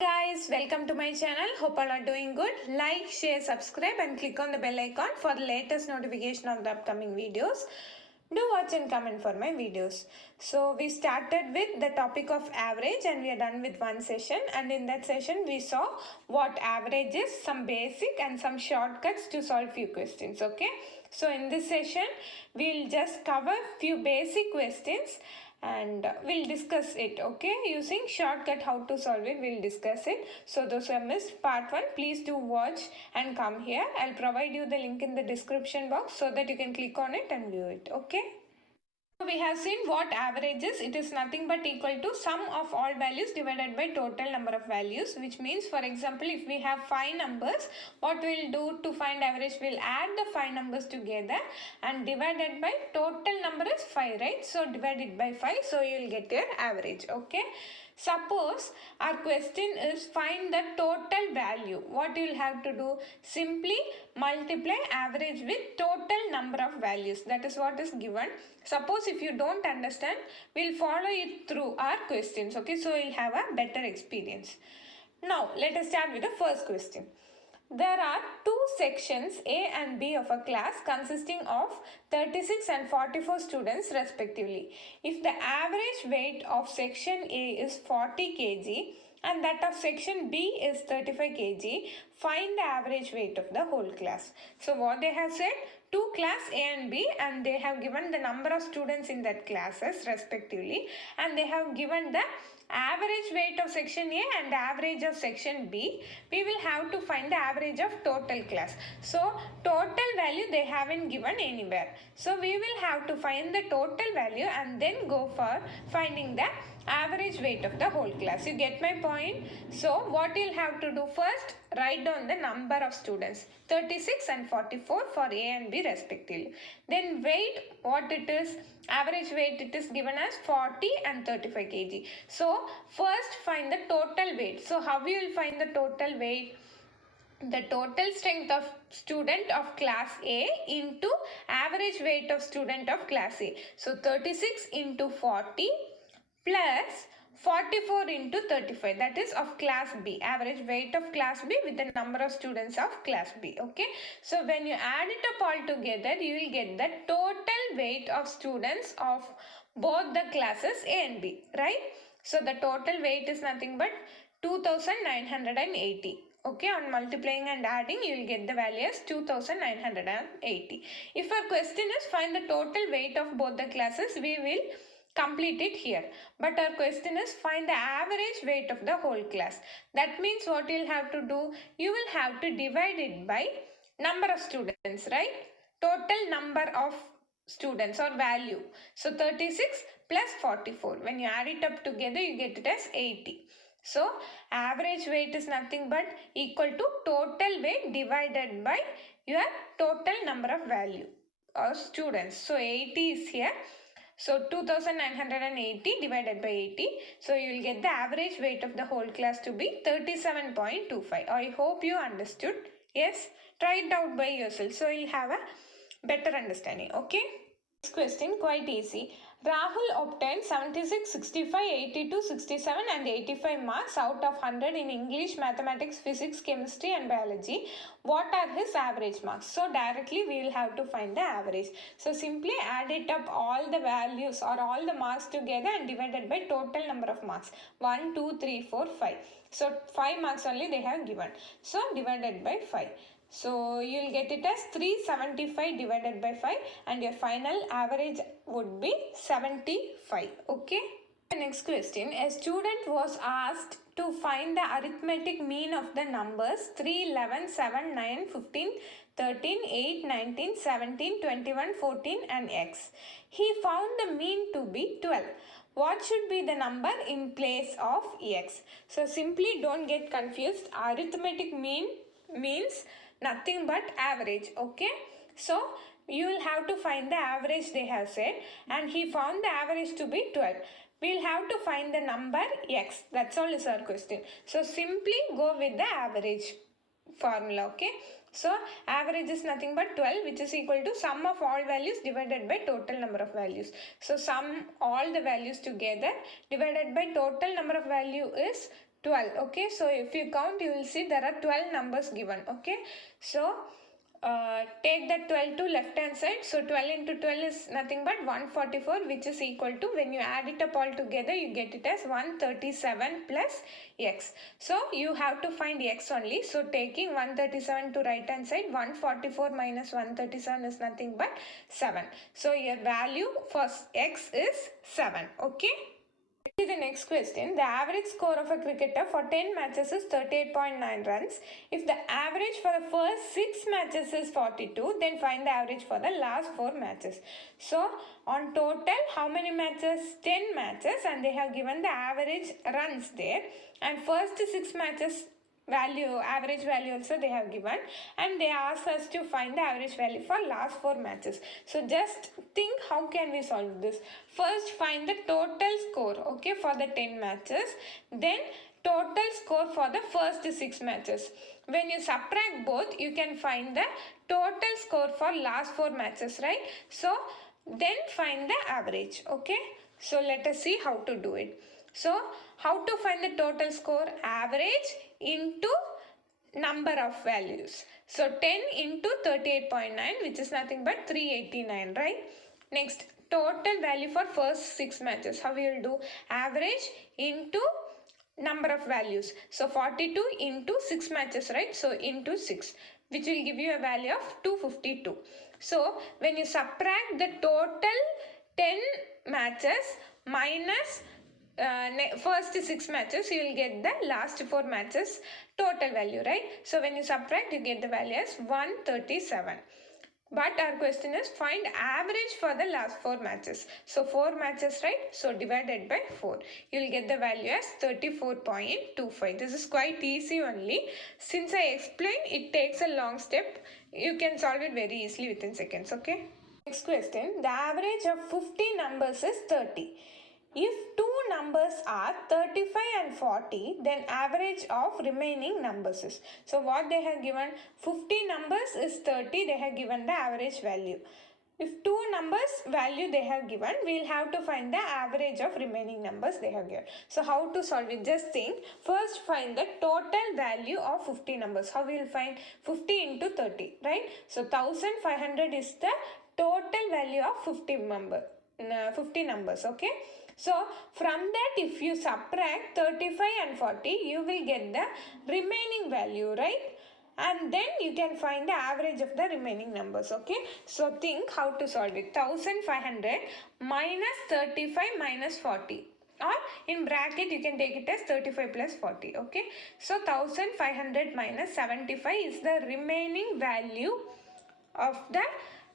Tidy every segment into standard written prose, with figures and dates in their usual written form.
Guys, welcome to my channel. Hope all are doing good. Like, share, subscribe and click on the bell icon for the latest notification of the upcoming videos. Do watch and comment for my videos. So we started with the topic of average and we are done with one session, and in that session we saw what average is, some basic and some shortcuts to solve few questions. Okay, so in this session we'll just cover few basic questions and we'll discuss it. Okay, using shortcut how to solve it, we'll discuss it. So those who have missed part 1, please do watch and come here. I'll provide you the link in the description box so that you can click on it and view it. Okay, so we have seen what average is. It is nothing but equal to sum of all values divided by total number of values, which means, for example, if we have 5 numbers, what we'll do to find average, we'll add the 5 numbers together and divided by total number is 5, right? So divide it by 5, so you'll get your average. Okay, suppose our question is find the total value. What you'll have to do, simply multiply average with total number of values. That is what is given. Suppose if you don't understand, we'll follow it through our questions. Okay, so you'll have a better experience. Now let us start with the first question. There are two sections A and B of a class consisting of 36 and 44 students respectively. If the average weight of section A is 40 kg and that of section B is 35 kg, find the average weight of the whole class. So what they have said, two class A and B, and they have given the number of students in that classes respectively, and they have given the average weight of section A and average of section B. We will have to find the average of total class. So total value they haven't given anywhere. So we will have to find the total value and then go for finding the average weight of the whole class. You get my point? So what you'll have to do, first write down the number of students, 36 and 44 for A and B respectively. Then weight, what it is, average weight it is given as 40 and 35 kg. So first find the total weight. So how you will find the total weight? The total strength of student of class A into average weight of student of class A. So 36 into 40 plus 44 into 35, that is of class B, average weight of class B with the number of students of class B. Okay, so when you add it up all together, you will get the total weight of students of both the classes A and B, right? So the total weight is nothing but 2980. Okay, on multiplying and adding, you will get the value as 2980. If our question is find the total weight of both the classes, we will complete it here. But our question is find the average weight of the whole class. That means what you'll have to do, you will have to divide it by number of students, right? Total number of students or value. So 36 plus 44. When you add it up together, you get it as 80. So average weight is nothing but equal to total weight divided by your total number of value or students. So 80 is here. So 2980 divided by 80. So you will get the average weight of the whole class to be 37.25. I hope you understood. Yes, try it out by yourself. So you'll have a better understanding. Okay. Next question, quite easy. Rahul obtained 76, 65, 82, 67 and 85 marks out of 100 in English, Mathematics, Physics, Chemistry and Biology. What are his average marks? So directly we will have to find the average. So simply add it up all the values or all the marks together and divided by total number of marks. 1, 2, 3, 4, 5. So 5 marks only they have given. So divided by 5. So you will get it as 375 divided by 5 and your final average would be 75. Okay. The next question, a student was asked to find the arithmetic mean of the numbers 3, 11, 7, 9, 15, 13, 8, 19, 17, 21, 14 and x. He found the mean to be 12. What should be the number in place of x? So simply don't get confused. Arithmetic mean means nothing but average. Okay, so you will have to find the average they have said, and he found the average to be 12. We will have to find the number x. That's all is our question. So simply go with the average formula. Okay, so average is nothing but 12, which is equal to sum of all values divided by total number of values. So sum all the values together divided by total number of value is 12. Okay, so if you count, you will see there are 12 numbers given. Okay, so take that 12 to left hand side. So 12 into 12 is nothing but 144, which is equal to, when you add it up all together, you get it as 137 plus x. So you have to find x only. So taking 137 to right hand side, 144 minus 137 is nothing but 7. So your value for x is 7. Okay. To the next question, the average score of a cricketer for 10 matches is 38.9 runs. If the average for the first 6 matches is 42, then find the average for the last 4 matches. So, on total, how many matches? 10 matches, and they have given the average runs there. And first 6 matches average value also they have given, and they ask us to find the average value for last 4 matches. So just think, how can we solve this? First find the total score, okay, for the 10 matches, then total score for the first 6 matches. When you subtract both, you can find the total score for last 4 matches, right? So then find the average. Okay, so let us see how to do it. So how to find the total score? Average into number of values. So 10 into 38.9, which is nothing but 389, right? Next, total value for first 6 matches. How we will do? Average into number of values. So 42 into 6 matches, right? So into 6, which will give you a value of 252. So when you subtract the total 10 matches minus first 6 matches, you will get the last 4 matches total value, right? So when you subtract, you get the value as 137. But our question is find average for the last 4 matches. So 4 matches, right? So divided by 4. You will get the value as 34.25. This is quite easy only. Since I explained, it takes a long step. You can solve it very easily within seconds, okay? Next question. The average of 50 numbers is 30. If two numbers are 35 and 40, then average of remaining numbers is. So what they have given, 50 numbers is 30, they have given the average value. If two numbers value they have given, we will have to find the average of remaining numbers they have given. So how to solve it? Just think. First find the total value of 50 numbers. How we will find? 50 into 30, right? So 1500 is the total value of 50 numbers, okay? So from that, if you subtract 35 and 40, you will get the remaining value, right? And then you can find the average of the remaining numbers, okay? So think how to solve it. 1500 minus 35 minus 40. Or in bracket, you can take it as 35 plus 40, okay? So 1500 minus 75 is the remaining value of the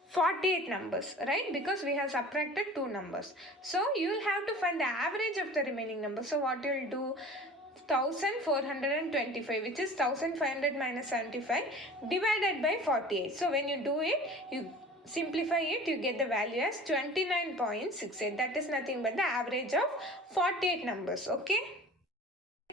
48 numbers, right? Because we have subtracted 2 numbers. So you will have to find the average of the remaining numbers. So what you will do? 1425, which is 1500 minus 75 divided by 48. So when you do it, you simplify it, you get the value as 29.68. That is nothing but the average of 48 numbers, okay?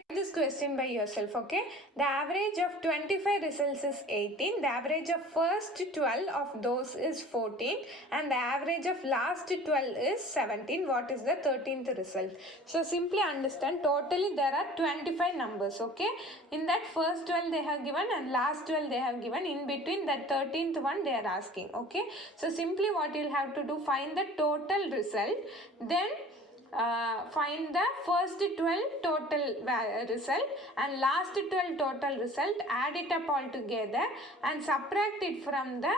This question by yourself, okay? The average of 25 results is 18. The average of first 12 of those is 14. And the average of last 12 is 17. What is the 13th result? So simply understand, totally there are 25 numbers, okay? In that first 12 they have given and last 12 they have given. In between that 13th one they are asking, okay? So simply what you will have to do, find the total result. Then find the first 12 total result and last 12 total result, add it up all together and subtract it from the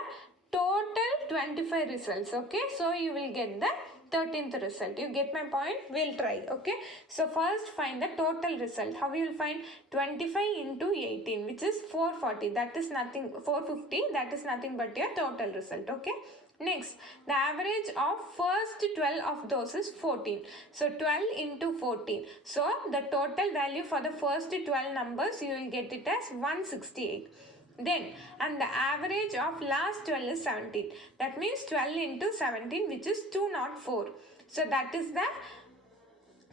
total 25 results, okay? So you will get the 13th result. You get my point? We'll try, okay? So first find the total result. How you will find? 25 into 18, which is 440. That is nothing, 450. That is nothing but your total result, okay? Next, the average of first 12 of those is 14. So 12 into 14. So the total value for the first 12 numbers, you will get it as 168. Then, and the average of last 12 is 17. That means 12 into 17, which is 204. So that is the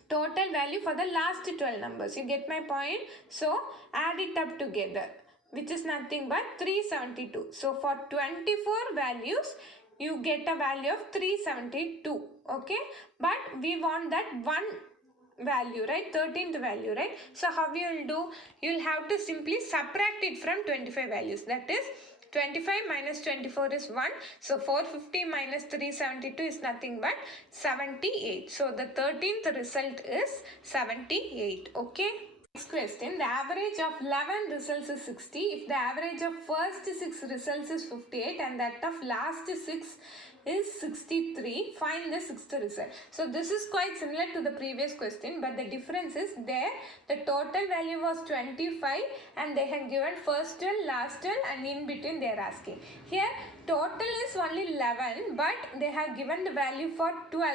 total value for the last 12 numbers. You get my point? So add it up together, which is nothing but 372. So for 24 values, you get a value of 372, okay? But we want that one value, right? 13th value, right? So how you will do? You will have to simply subtract it from 25 values. That is 25 minus 24 is 1. So 450 minus 372 is nothing but 78. So the 13th result is 78. Okay. Next question, the average of 11 results is 60. If the average of first 6 results is 58 and that of last 6 is 63, find the 6th result. So this is quite similar to the previous question, but the difference is there the total value was 25 and they have given first 12, last 12 and in between they are asking. Here total is only 11 but they have given the value for 12.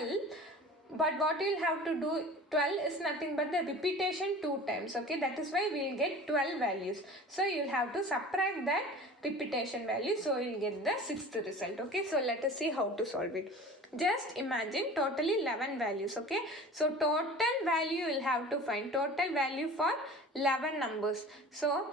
But what you will have to do, 12 is nothing but the repetition 2 times, okay? That is why we will get 12 values. So you will have to subtract that repetition value. So you will get the 6th result, okay? So let us see how to solve it. Just imagine totally 11 values, okay? So total value you will have to find. Total value for 11 numbers. So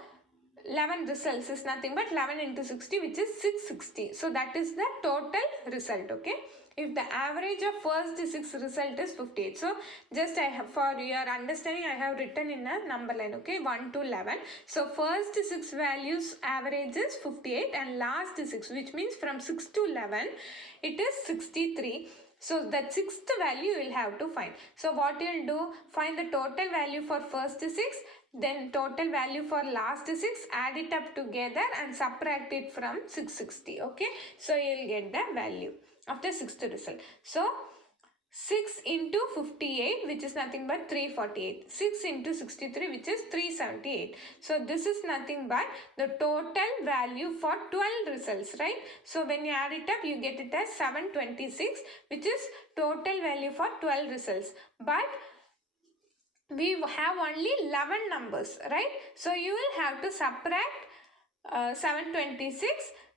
11 results is nothing but 11 into 60 which is 660. So that is the total result, okay? If the average of first 6 result is 58. So just I have, for your understanding, I have written in a number line, okay? 1 to 11. So first 6 values average is 58 and last 6, which means from 6 to 11 it is 63. So that 6th value you will have to find. So what you will do, find the total value for first 6, then total value for last 6, add it up together and subtract it from 660, okay? So you will get the value of the 6th result. So 6 into 58 which is nothing but 348. 6 into 63 which is 378. So this is nothing but the total value for 12 results, right? So when you add it up you get it as 726 which is total value for 12 results. But we have only 11 numbers, right? So you will have to subtract 726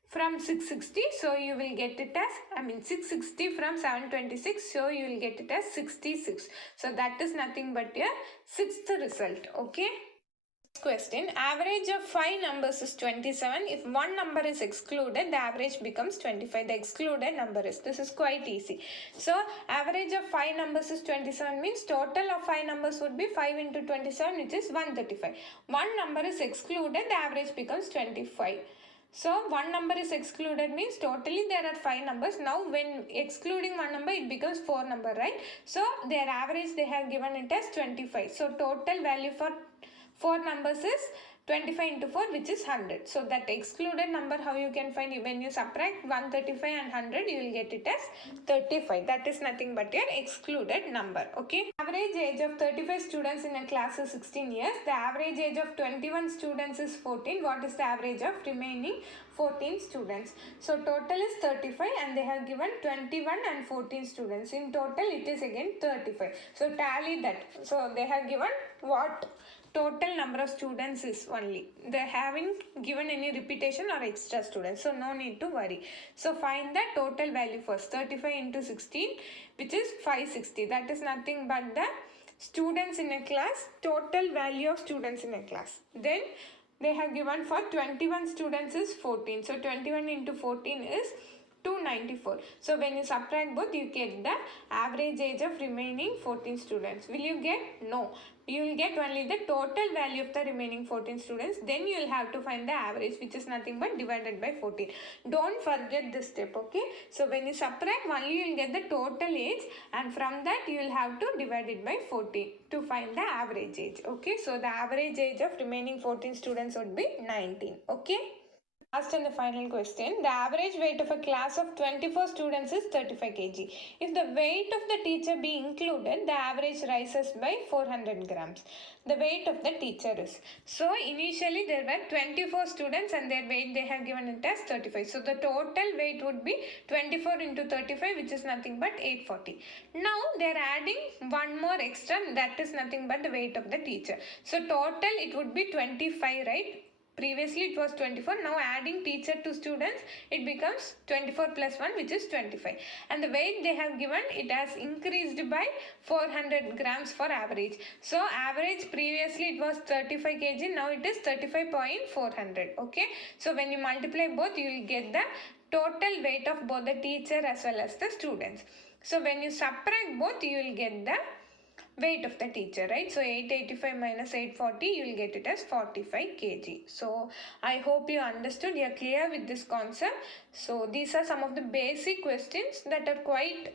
from 660. So you will get it as, 660 from 726. So you will get it as 66. So that is nothing but your 6th result, okay? Question, average of 5 numbers is 27. If one number is excluded, the average becomes 25. The excluded number is, this is quite easy. So average of 5 numbers is 27 means total of 5 numbers would be 5 into 27 which is 135. One number is excluded, the average becomes 25. So one number is excluded means totally there are 5 numbers. Now when excluding one number it becomes 4 number, right? So their average they have given it as 25. So total value for 4 numbers is 25 into 4 which is 100. So that excluded number how you can find, when you subtract 135 and 100 you will get it as 35. That is nothing but your excluded number, okay? Average age of 35 students in a class is 16 years. The average age of 21 students is 14. What is the average of remaining 14 students? So total is 35 and they have given 21 and 14 students. In total it is again 35. So tally that. So they have given what total number of students is only. They haven't given any repetition or extra students. So no need to worry. So find the total value first. 35 into 16 which is 560. That is nothing but the students in a class, total value of students in a class. Then they have given for 21 students is 14. So 21 into 14 is 294. So when you subtract both you get the average age of remaining 14 students. Will you get? No. You will get only the total value of the remaining 14 students. Then you will have to find the average which is nothing but divided by 14. Don't forget this step, okay? So when you subtract only you will get the total age and from that you will have to divide it by 14 to find the average age, okay? So the average age of remaining 14 students would be 19, okay? Last and the final question. The average weight of a class of 24 students is 35 kg. If the weight of the teacher be included, the average rises by 400 grams. The weight of the teacher is. So initially there were 24 students and their weight they have given it as 35. So the total weight would be 24 into 35 which is nothing but 840. Now they are adding one more extra, that is nothing but the weight of the teacher. So total it would be 25, right? Previously it was 24. Now adding teacher to students it becomes 24 plus 1 which is 25. And the weight they have given it has increased by 400 grams for average. So average previously it was 35 kg. Now it is 35.400. Okay. So when you multiply both you will get the total weight of both the teacher as well as the students. So when you subtract both you will get the weight of the teacher, right? So 885 minus 840, you will get it as 45 kg. So I hope you understood, you're clear with this concept. So these are some of the basic questions that are quite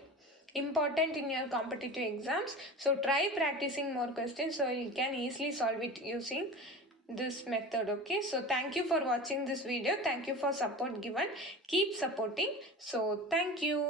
important in your competitive exams. So try practicing more questions so you can easily solve it using this method. Okay, so thank you for watching this video. Thank you for support given. Keep supporting. So thank you.